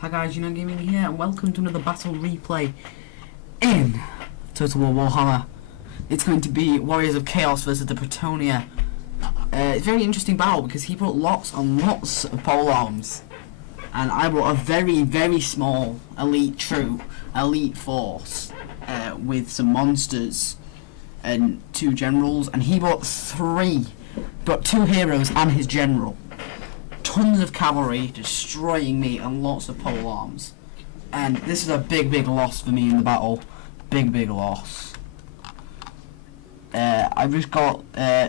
Hi guys, Gaming here, and welcome to another battle replay in Total War Warhammer. It's going to be Warriors of Chaos versus the Bretonnia. It's a very interesting battle because he brought lots and lots of pole arms, and I brought a very, very small elite force with some monsters and 2 generals, and he brought 2 heroes and his general. Tons of cavalry destroying me and lots of pole arms, and this is a big loss for me in the battle. Big loss. I've just got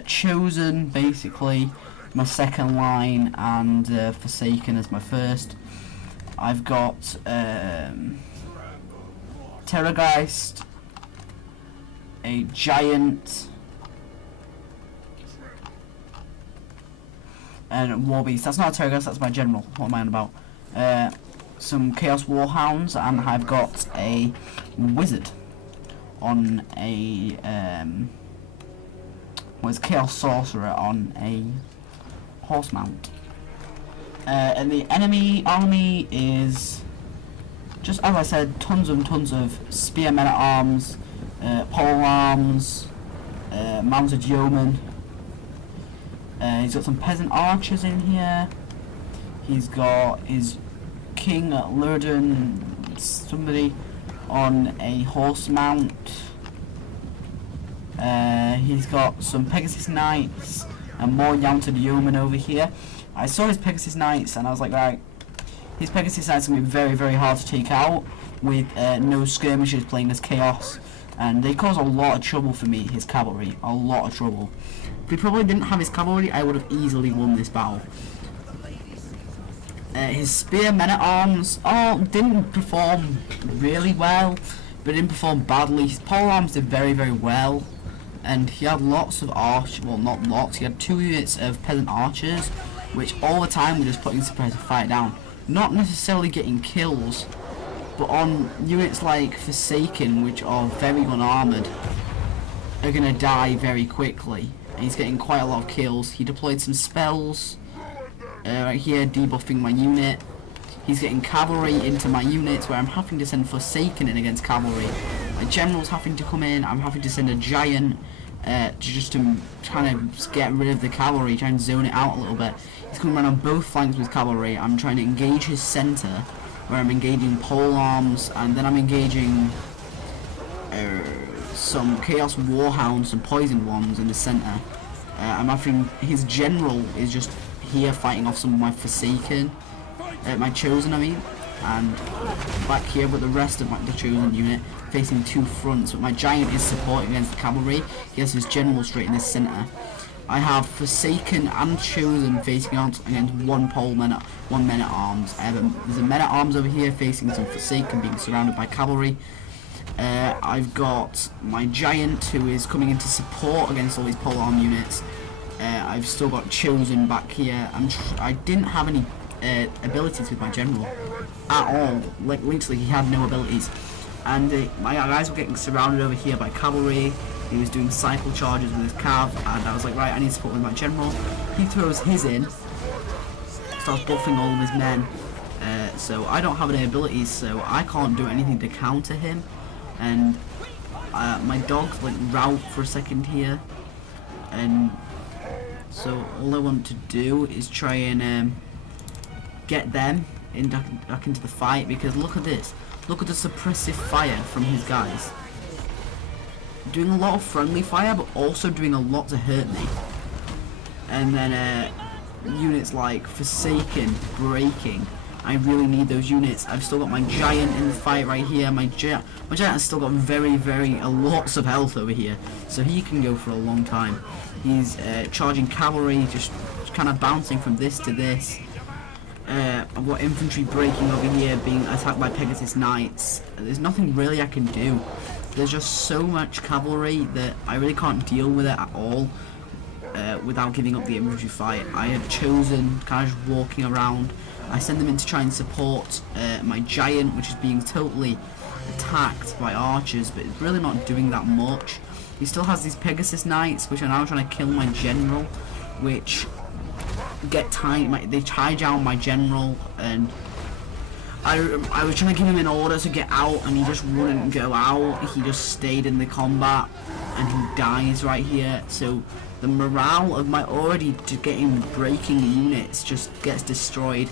Chosen basically my second line and Forsaken as my first. I've got Terrorgeist, a giant, and War Beast. That's not a Terrorgeist, that's my general. What am I on about? Some Chaos Warhounds, and I've got a Wizard on a Chaos Sorcerer on a horse mount. And the enemy army is, just as I said, tons of spear men at arms, pole arms, mounted yeomen. He's got some peasant archers in here. He's got his King Lurden, somebody on a horse mount. He's got some Pegasus Knights and more mounted yeomen over here. I saw his Pegasus Knights and I was like, right, his Pegasus Knights are going to be very hard to take out with no skirmishers playing as Chaos. And they cause a lot of trouble for me, his cavalry, a lot of trouble. If he probably didn't have his cavalry, I would have easily won this battle. His spear men at arms didn't perform really well, but didn't perform badly. His pole arms did very well, and he had lots of not lots, he had 2 units of peasant archers, which all the time were just putting suppressive fire down. Not necessarily getting kills, but on units like Forsaken, which are very unarmoured, are going to die very quickly. And he's getting quite a lot of kills. He deployed some spells right here, debuffing my unit. He's getting cavalry into my units, where I'm having to send Forsaken in against cavalry. My general's having to come in. I'm having to send a giant to kind of get rid of the cavalry, try and zone it out a little bit. He's coming around on both flanks with cavalry. I'm trying to engage his centre, where I'm engaging pole arms, and then I'm engaging some Chaos Warhounds, some poisoned ones in the centre. I'm having his general is just here fighting off some of my Forsaken, my Chosen, I mean, and back here with the rest of the Chosen unit facing 2 fronts. But my giant is supporting against the cavalry. He has his general straight in this centre. I have Forsaken and Chosen facing out against 1 men at arms. There's a men at arms over here facing some Forsaken, being surrounded by cavalry. I've got my giant who is coming into support against all these pole arm units. I've still got Chosen back here. I didn't have any abilities with my general at all. Like literally, he had no abilities. And my guys were getting surrounded over here by cavalry. He was doing cycle charges with his cav, and I was like, right, I need support with my general. He throws his in, starts buffing all of his men. So I don't have any abilities, so I can't do anything to counter him. And my dogs like rout for a second here, and so all I want to do is try and get them back into the fight, because look at this. Look at the suppressive fire from his guys. Doing a lot of friendly fire, but also doing a lot to hurt me. And then units like Forsaken breaking. I really need those units. I've still got my giant in the fight right here. My giant has still got very lots of health over here, so he can go for a long time. He's charging cavalry, just kind of bouncing from this to this. I've got infantry breaking over here, being attacked by Pegasus Knights. There's nothing really I can do. There's just so much cavalry that I really can't deal with it at all without giving up the infantry fight. I have Chosen kind of just walking around. I send them in to try and support my giant, which is being totally attacked by archers, but it's really not doing that much. He still has these Pegasus Knights, which are now trying to kill my general, which they tie down my general, and I was trying to give him an order to get out, and he just wouldn't go out. He just stayed in the combat, and he dies right here. So the morale of my already getting breaking units just gets destroyed.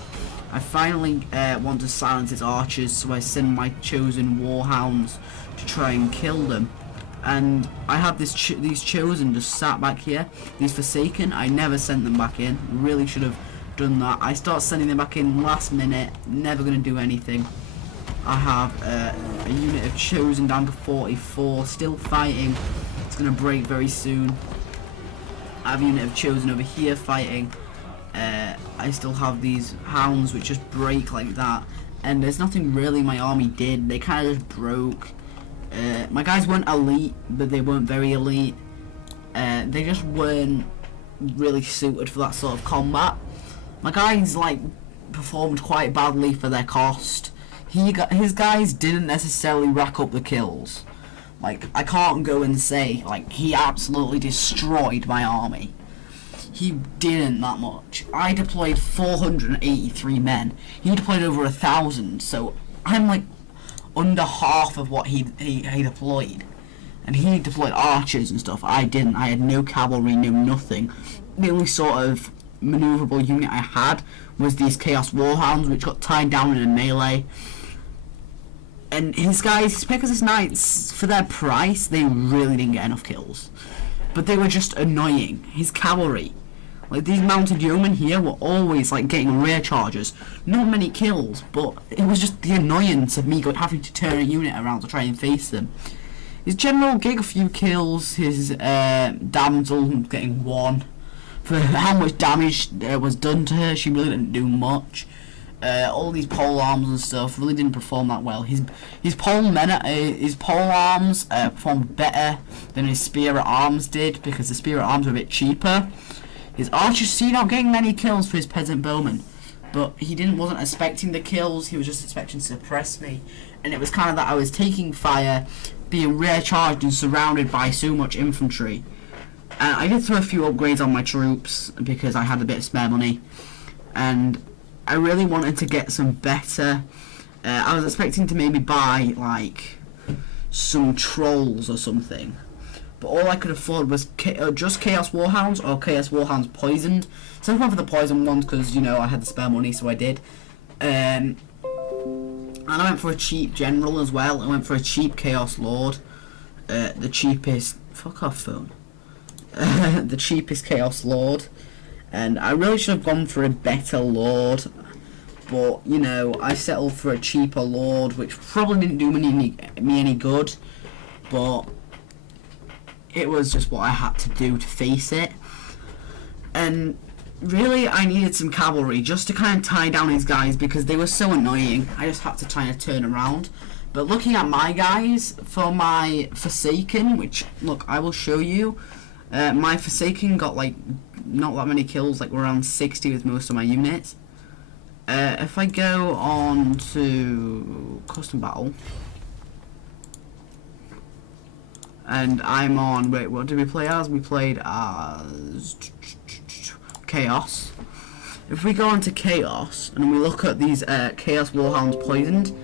I finally want to silence his archers, so I send my chosen warhounds to try and kill them. And I have these chosen just sat back here. These Forsaken, I never sent them back in. Really should have done that. I start sending them back in last minute. Never going to do anything. I have a unit of chosen down to 44, still fighting. It's going to break very soon. I have a unit of chosen over here fighting. I still have these hounds which just break like that, and there's nothing really my army did. They kind of just broke. My guys weren't elite, but they weren't very elite. They just weren't really suited for that sort of combat. My guys like performed quite badly for their cost. His guys didn't necessarily rack up the kills. Like, I can't go and say like he absolutely destroyed my army. He didn't that much. I deployed 483 men. He deployed over 1,000. So I'm like under half of what he deployed. And he deployed archers and stuff. I didn't. I had no cavalry, no nothing. The only sort of maneuverable unit I had was these Chaos Warhounds, which got tied down in a melee. And his guys, his Pegasus Knights, for their price, they really didn't get enough kills. But they were just annoying. His cavalry, like these mounted yeomen here, were always like getting rear charges. Not many kills, but it was just the annoyance of me having to turn a unit around to try and face them. His general getting a few kills. His damsel getting 1. For how much damage was done to her, she really didn't do much. All these pole arms and stuff really didn't perform that well. His pole arms performed better than his spear at arms did, because the spear at arms were a bit cheaper. His archers not getting many kills for his peasant bowmen, but he wasn't expecting the kills. He was just expecting to suppress me, and it was kind of that I was taking fire, being rear charged and surrounded by so much infantry. And I did throw a few upgrades on my troops because I had a bit of spare money, and I really wanted to get some better. I was expecting to maybe buy like some trolls or something, but all I could afford was just Chaos Warhounds or Chaos Warhounds poisoned. So I went for the poison ones because, you know, I had the spare money, so I did. And I went for a cheap general as well. I went for a cheap Chaos Lord, the cheapest. Fuck off, phone. The cheapest Chaos Lord. And I really should have gone for a better Lord, but, you know, I settled for a cheaper Lord, which probably didn't do me any good, but it was just what I had to do to face it. And really, I needed some cavalry just to kind of tie down his guys because they were so annoying. I just had to try to turn around. But looking at my guys, for my Forsaken, which, look, I will show you, my Forsaken got like not that many kills, like around 60 with most of my units. If I go on to custom battle, and I'm on, wait, what did we play as? We played as Chaos. If we go on to Chaos and we look at these Chaos Warhounds poisoned,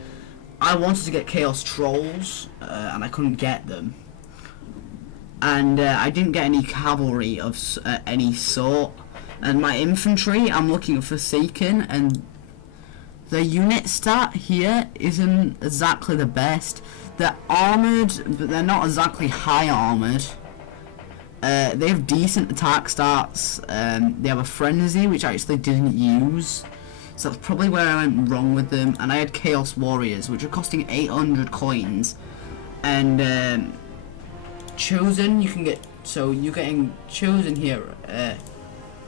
I wanted to get Chaos Trolls and I couldn't get them. And I didn't get any cavalry of any sort. And my infantry, I'm looking at Forsaken, and the unit stat here isn't exactly the best. They're armoured, but they're not exactly high armoured. They have decent attack stats. They have a frenzy, which I actually didn't use. So that's probably where I went wrong with them. And I had Chaos Warriors, which are costing 800 coins. And Chosen, you can get, so you're getting Chosen here,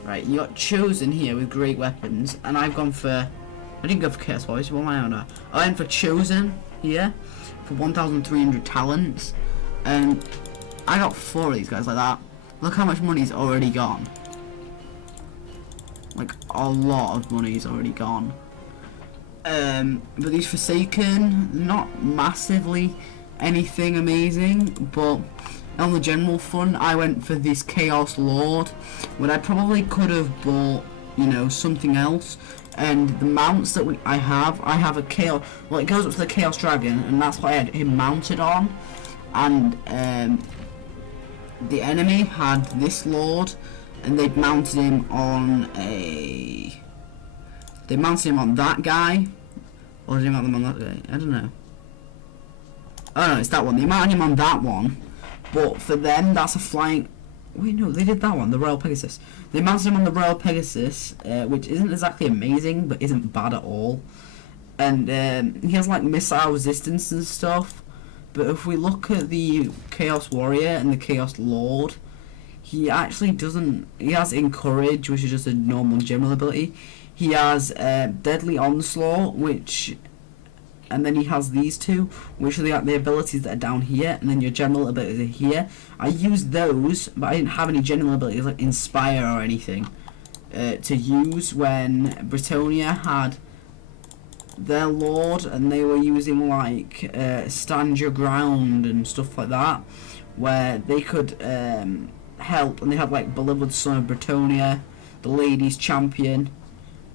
right, you got Chosen here with great weapons, and I've gone for, I didn't go for Chaos Warriors, what am I on now? I went for Chosen here, for 1,300 talents, and I got 4 of these guys like that. Look how much money's already gone. Like, a lot of money's already gone. But these Forsaken, not massively anything amazing, but on the general front, I went for this Chaos Lord, when I probably could have bought, you know, something else. And the mounts that I have a chaos. Well, it goes up to the Chaos Dragon, and that's what I had him mounted on. And the enemy had this Lord, and they mounted him on a. They mounted him on that guy, or did they mount him on that guy? I don't know. Oh no, it's that one. They mounted him on that one, but for them, that's a flying. Wait, no, they did that one, the Royal Pegasus. They mounted him on the Royal Pegasus, which isn't exactly amazing, but isn't bad at all. And he has like missile resistance and stuff. But if we look at the Chaos Warrior and the Chaos Lord, he actually doesn't. He has Encourage, which is just a normal general ability. He has Deadly Onslaught, which. And then he has these two, which are the abilities that are down here, and then your general abilities are here. I used those, but I didn't have any general abilities like Inspire or anything to use when Bretonnia had their Lord, and they were using like Stand Your Ground and stuff like that, where they could help, and they had like Beloved Son of Bretonnia, the Ladies Champion,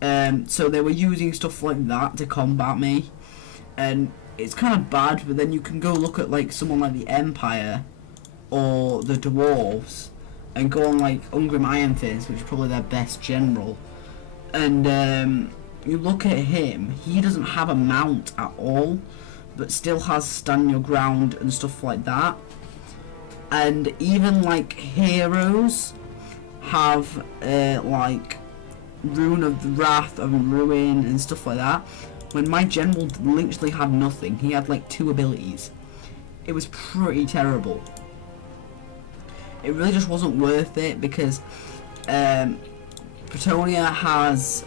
so they were using stuff like that to combat me. And it's kind of bad, but then you can go look at like someone like the Empire or the Dwarves and go on like Ungrim Iron Fist, which is probably their best general, and you look at him, he doesn't have a mount at all, but still has Stand Your Ground and stuff like that. And even like heroes have like Rune of the Wrath and Ruin and stuff like that. When my general literally had nothing, he had like 2 abilities. It was pretty terrible. It really just wasn't worth it because Bretonnia has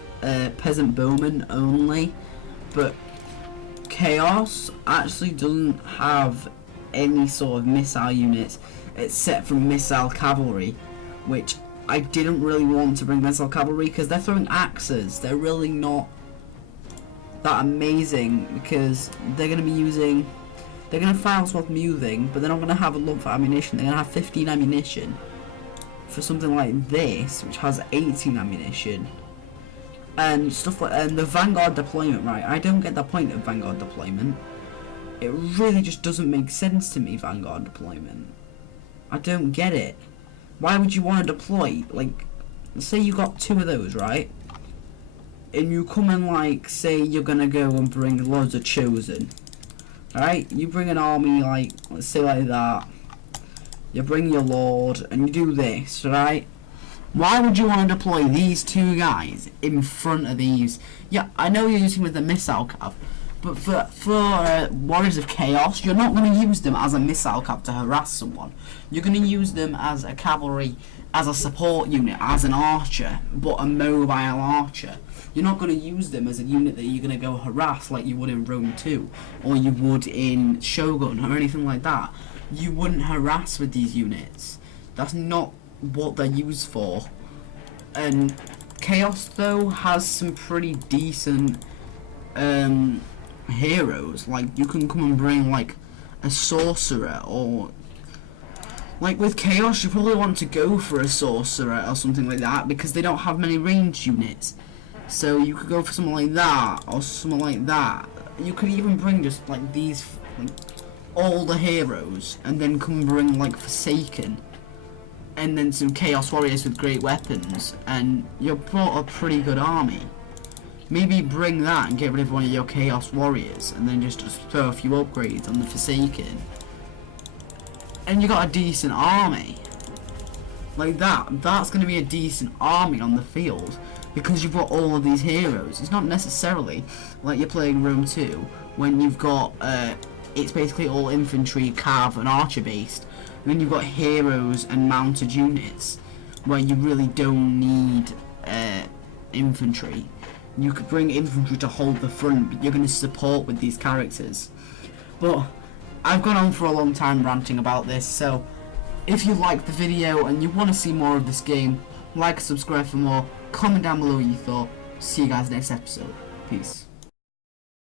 Peasant Bowman only, but Chaos actually doesn't have any sort of missile units except from Missile Cavalry, which I didn't really want to bring Missile Cavalry because they're throwing axes. They're really not that amazing because they're going to be using, they're going to fire with moving, but they're not going to have a lot for ammunition. They're going to have 15 ammunition for something like this, which has 18 ammunition and stuff like. And the Vanguard deployment, right? I don't get the point of Vanguard deployment. It really just doesn't make sense to me. Vanguard deployment, I don't get it. Why would you want to deploy? Like, say you got 2 of those, right? And you come and like say you're gonna go and bring loads of Chosen, right? You bring an army like, let's say like that. You bring your Lord and you do this, right? Why would you want to deploy these 2 guys in front of these? Yeah, I know you're using with the missile cav, but for Warriors of Chaos, you're not going to use them as a missile cav to harass someone. You're going to use them as a cavalry, as a support unit, as an archer, but a mobile archer. You're not going to use them as a unit that you're going to go harass like you would in Rome 2, or you would in Shogun, or anything like that. You wouldn't harass with these units. That's not what they're used for. And Chaos, though, has some pretty decent heroes. Like, you can come and bring, like, a Sorcerer, or like with Chaos, you probably want to go for a Sorcerer or something like that, because they don't have many ranged units. So you could go for something like that, or something like that. You could even bring just like these, like, all the heroes, and then come and bring like Forsaken, and then some Chaos Warriors with great weapons, and you've brought a pretty good army. Maybe bring that and get rid of one of your Chaos Warriors, and then just throw a few upgrades on the Forsaken, and you got a decent army. Like that. That's going to be a decent army on the field, because you've got all of these heroes. It's not necessarily like you're playing Rome 2 when you've got it's basically all infantry, cav and archer based. And then you've got heroes and mounted units where you really don't need infantry. You could bring infantry to hold the front, but you're going to support with these characters. But I've gone on for a long time ranting about this, so if you liked the video and you want to see more of this game, like and subscribe for more, comment down below what you thought. See you guys next episode. Peace.